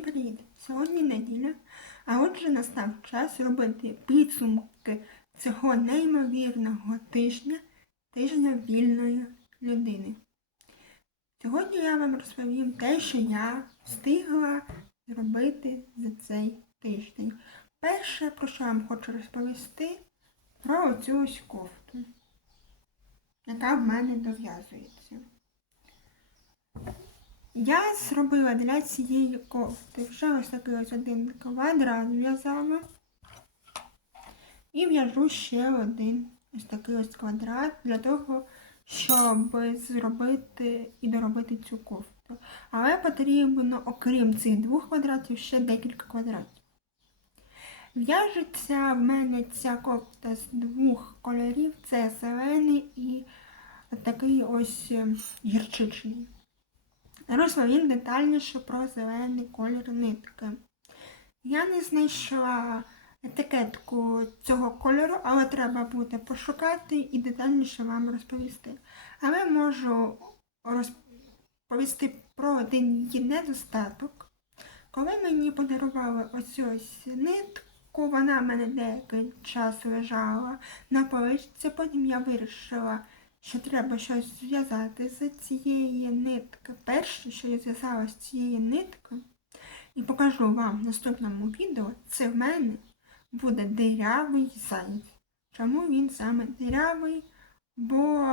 Всім привіт! Сьогодні неділя, а отже настав час робити підсумки цього неймовірного тижня, тижня вільної людини. Сьогодні я вам розповім те, що я встигла зробити за цей тиждень. Перше, про що я вам хочу розповісти, про оцю ось кофту, яка в мене дов'язується. Я зробила для цієї кофти вже ось такий ось один квадрат в'язала. І в'яжу ще один ось такий ось квадрат для того, щоб зробити і доробити цю кофту. Але потрібно, окрім цих двох квадратів, ще декілька квадратів. В'яжеться в мене ця кофта з двох кольорів: це зелений і такий ось гірчичний. Розповім детальніше про зелений колір нитки. Я не знайшла етикетку цього кольору, але треба буде пошукати і детальніше вам розповісти. Але можу розповісти про один її недостаток. Коли мені подарували ось ось нитку, вона в мене деякий час лежала на поличці, потім я вирішила що треба щось зв'язати з цієї нитки. Перше, що я зв'язала з цієї нитки, і покажу вам в наступному відео, це в мене буде дирявий зайць. Чому він саме дирявий? Бо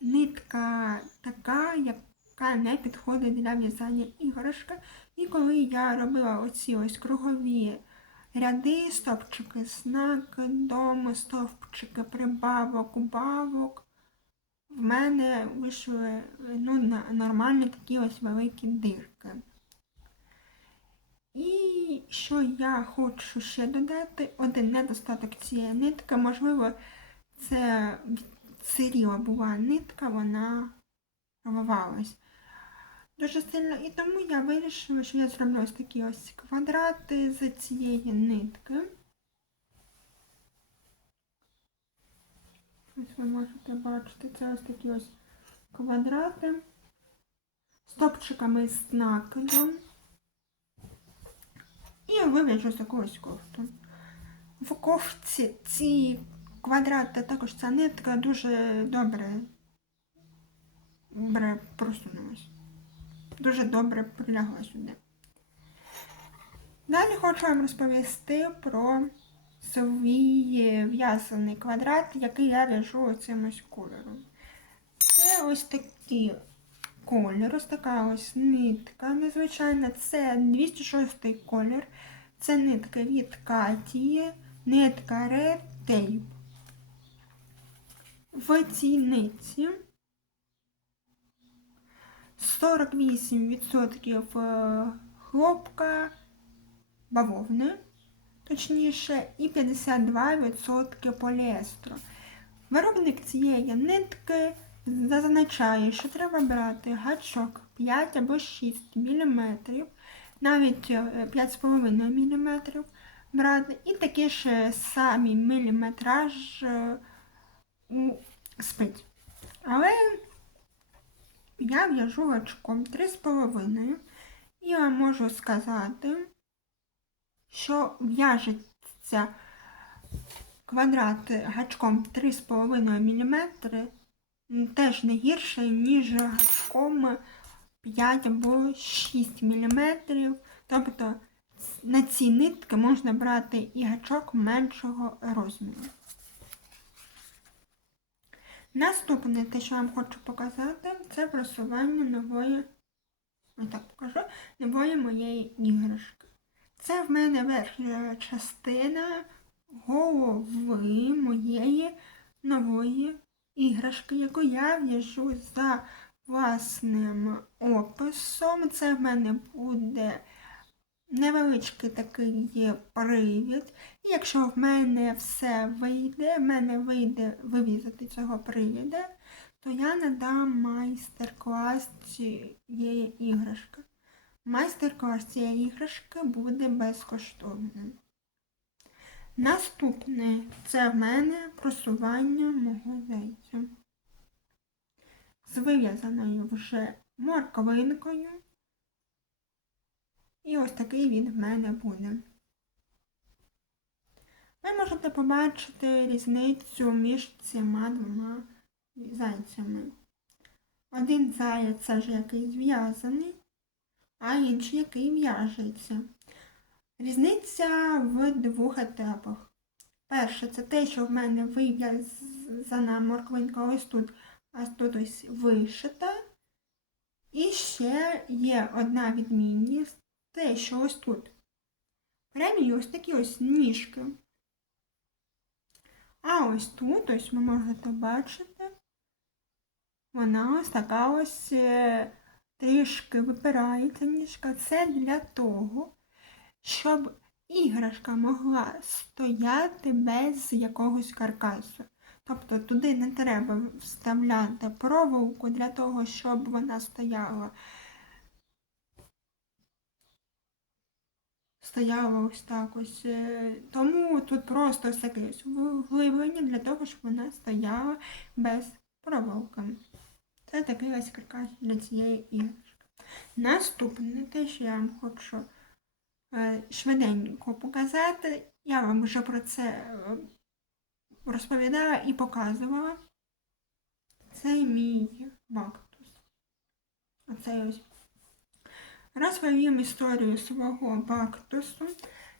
нитка така, яка не підходить для в'язання іграшки. І коли я робила оці ось кругові ряди, стовпчики знак, дому, стовпчики прибавок, убавок, в мене вийшли ну, нормальні такі ось великі дирки. І що я хочу ще додати, один недостаток цієї нитки, можливо, це сиріла була нитка, вона рвалась дуже сильно. І тому я вирішила, що я зроблю ось такі ось квадрати з цієї нитки. Ось ви можете бачити, це ось такі ось квадрати стопчиками з накидом. І вив'яжу таку ось кофту. В кофті ці квадрати, також ця нитка дуже добре добре просунулась. Дуже добре прилягла сюди. Далі хочу вам розповісти про свій в'язаний квадрат, який я в'яжу цим ось кольором. Це ось такий колір, ось така ось нитка. Незвичайна, це 206 колір. Це нитка від Катії, нитка Red Tape. В цій нитці 48% хлопка бавовни точніше, і 52% поліестру. Виробник цієї нитки зазначає, що треба брати гачок 5 або 6 мм, навіть 5,5 мм брати, і такий ж самий міліметраж е, у спиць. Але я в'яжу гачком 3,5 і я можу сказати, що в'яжеться квадрат гачком 3,5 мм, теж не гірше, ніж гачком 5 або 6 мм. Тобто на ці нитки можна брати і гачок меншого розміру. Наступне, те, що я вам хочу показати, це просування нової, так покажу, нової моєї іграшки. Це в мене верхня частина голови моєї нової іграшки, яку я в'яжу за власним описом. Це в мене буде невеличкий такий привід. І якщо в мене все вийде, в мене вийде вивізати цього привіда, то я надам майстер-клас цієї іграшки. Майстер-клас цієї іграшки буде безкоштовним. Наступне це в мене просування мого зайця. З вив'язаною вже морковинкою. І ось такий він в мене буде. Ви можете побачити різницю між цими двома зайцями. Один заяць це ж який зв'язаний, а інший який в'яжеться. Різниця в двох етапах. Перше, це те, що в мене вив'язана морквинка ось тут, а тут ось вишита. І ще є одна відмінність, те, що ось тут. Прямі ось такі ось ніжки. А ось тут, ось ви можете бачити, вона ось така ось е, трішки випирається ніжка. Це для того, щоб іграшка могла стояти без якогось каркасу. Тобто туди не треба вставляти проволоку для того, щоб вона стояла. Стояла ось так ось. е, Тому тут просто ось таке вглиблення для того, щоб вона стояла без проволоки. Це такий ось каркас для цієї іграшки. Наступне те, що я вам хочу е, швиденько показати. Я вам вже про це е, розповідала і показувала. Це мій бактус. Оцей ось. Розповім історію свого бактусу.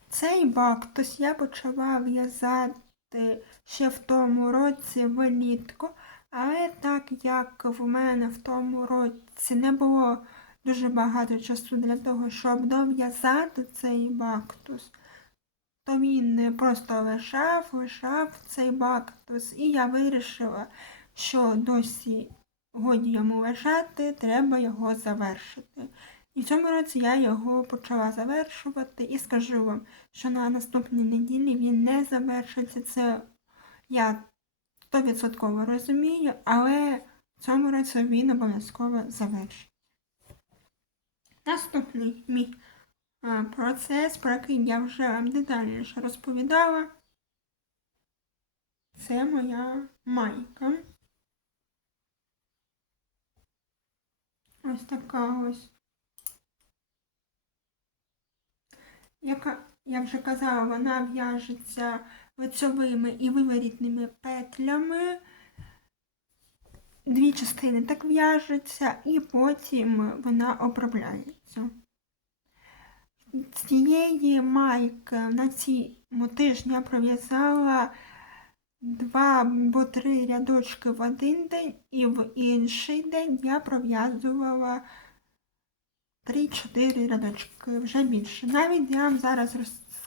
Цей бактус я почала в'язати ще в тому році влітку, але так як в мене в тому році не було дуже багато часу для того, щоб дов'язати цей бактус, то він просто лежав, лежав цей бактус, і я вирішила, що досі годі йому лежати, треба його завершити. І в цьому році я його почала завершувати і скажу вам, що на наступній неділі він не завершиться. Це я 100% розумію, але в цьому році він обов'язково завершиться. Наступний мій процес, про який я вже вам детальніше розповідала. Це моя майка. Ось така ось. Яка, я вже казала, вона в'яжеться лицьовими і виворітними петлями. Дві частини так в'яжуться, і потім вона обробляється. Цієї майки на цьому тижні я пров'язала два або три рядочки в один день, і в інший день я пров'язувала 3-4 рядочки, вже більше. Навіть я вам зараз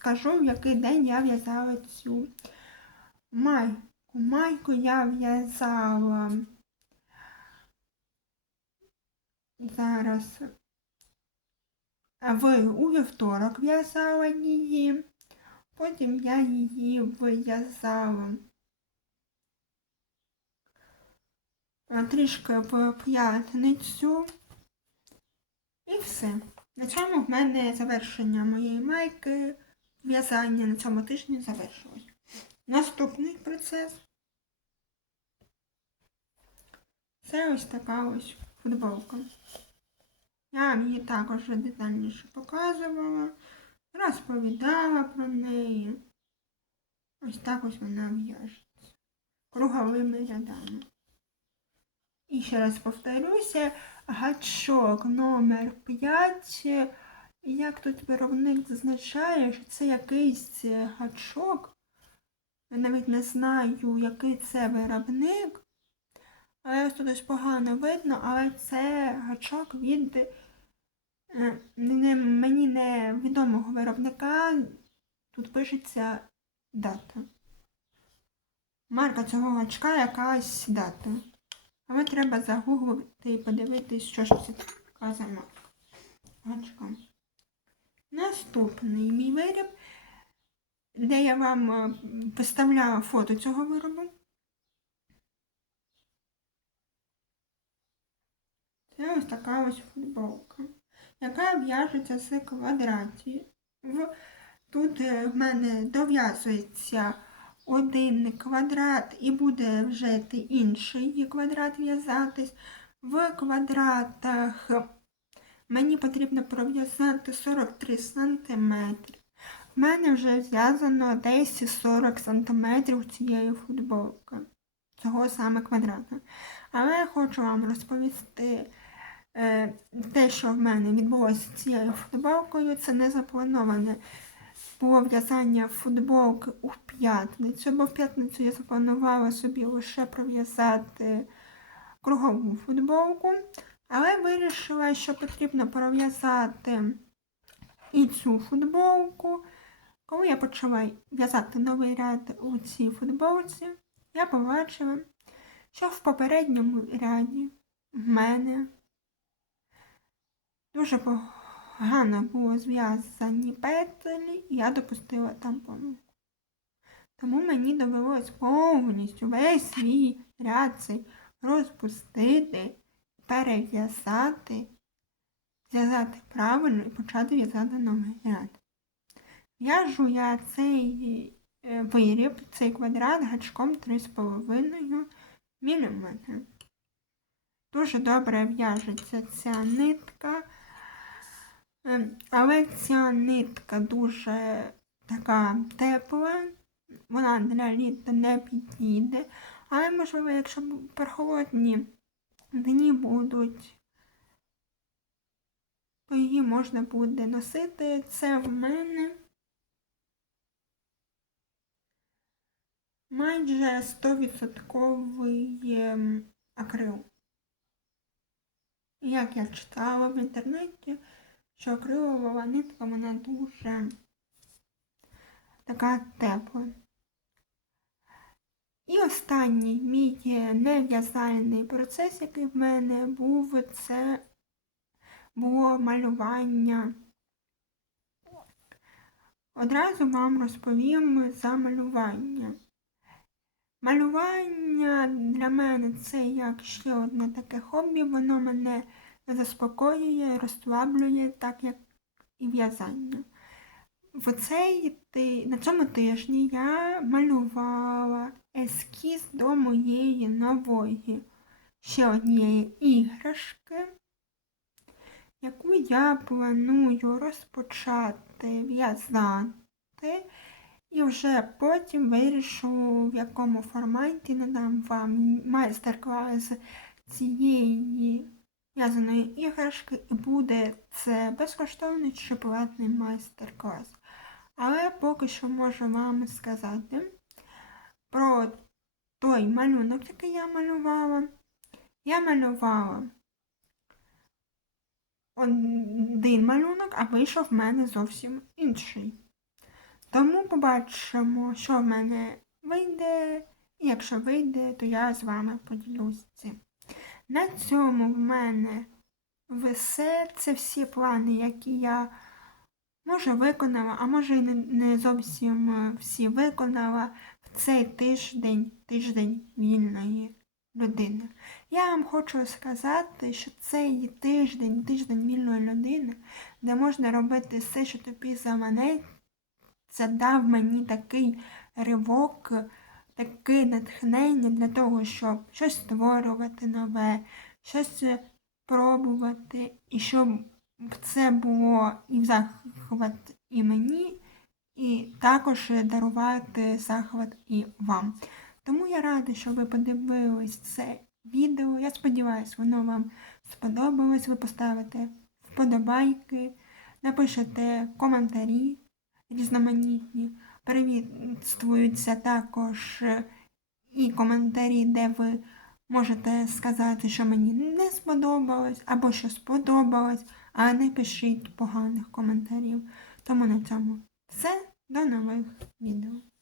розкажу, в який день я в'язала цю майку. Майку я в'язала зараз в у вівторок в'язала її, потім я її в'язала трішки в п'ятницю. І все. На цьому в мене завершення моєї майки, в'язання на цьому тижні завершилось. Наступний процес. Це ось така ось футболка. Я вам її також детальніше показувала, розповідала про неї. Ось так ось вона в'яжеться. Круговими рядами. І ще раз повторюся, гачок номер 5. Як тут виробник зазначає, що це якийсь гачок. Я навіть не знаю, який це виробник. Але ось тут ось погано видно, але це гачок від е, не, мені невідомого виробника. Тут пишеться дата. Марка цього гачка якась дата. Але треба загуглити і подивитись, що ж це така за марка. Гачка. Наступний мій виріб, де я вам е, фото цього виробу. Це ось така ось футболка, яка в'яжеться з квадратів. Тут е, в мене дов'язується один квадрат і буде вже інший квадрат в'язатись. В квадратах мені потрібно пров'язати 43 сантиметри. В мене вже зв'язано десь 40 сантиметрів цієї футболки, цього саме квадрата. Але я хочу вам розповісти е, те, що в мене відбулося з цією футболкою, це не заплановане було в'язання футболки у п'ятницю, бо в п'ятницю я запланувала собі лише пров'язати кругову футболку, але вирішила, що потрібно пров'язати і цю футболку. Коли я почала в'язати новий ряд у цій футболці, я побачила, що в попередньому ряді в мене дуже погано було зв'язані петлі, і я допустила там помилку. Тому мені довелось повністю весь свій ряд цей розпустити, перев'язати, зв'язати правильно і почати в'язати новий ряд. В'яжу я цей е, виріб, цей квадрат гачком 3,5 мм. Дуже добре в'яжеться ця нитка, Ем, але ця нитка дуже така тепла, вона для літа не підійде. Але, можливо, якщо прохолодні дні будуть, то її можна буде носити. Це в мене майже 100% ем, акрил. Як я читала в інтернеті, що акрилова нитка вона дуже така тепла. І останній мій нев'язальний процес, який в мене був, це було малювання. Одразу вам розповім за малювання. Малювання для мене це як ще одне таке хобі, воно мене заспокоює, розслаблює, так як і в'язання. В цей, На цьому тижні я малювала ескіз до моєї нової ще однієї іграшки, яку я планую розпочати в'язати. І вже потім вирішу, в якому форматі надам вам майстер-клас цієї в'язаної іграшки, і буде це безкоштовний чи платний майстер-клас. Але поки що можу вам сказати про той малюнок, який я малювала. Я малювала один малюнок, а вийшов в мене зовсім інший. Тому побачимо, що в мене вийде, і якщо вийде, то я з вами поділюсь цим. На цьому в мене все. Це всі плани, які я може виконала, а може і не, зовсім е, всі виконала в цей тиждень, тиждень вільної людини. Я вам хочу сказати, що цей тиждень, тиждень вільної людини, де можна робити все, що тобі заманеться, дав мені такий ривок таке натхнення для того, щоб щось створювати нове, щось пробувати, і щоб це було і в захват і мені, і також дарувати захват і вам. Тому я рада, що ви подивились це відео. Я сподіваюся, воно вам сподобалось. Ви поставите вподобайки, напишете коментарі різноманітні. Привітствуються також і коментарі, де ви можете сказати, що мені не сподобалось або що сподобалось, а не пишіть поганих коментарів. Тому на цьому все. До нових відео.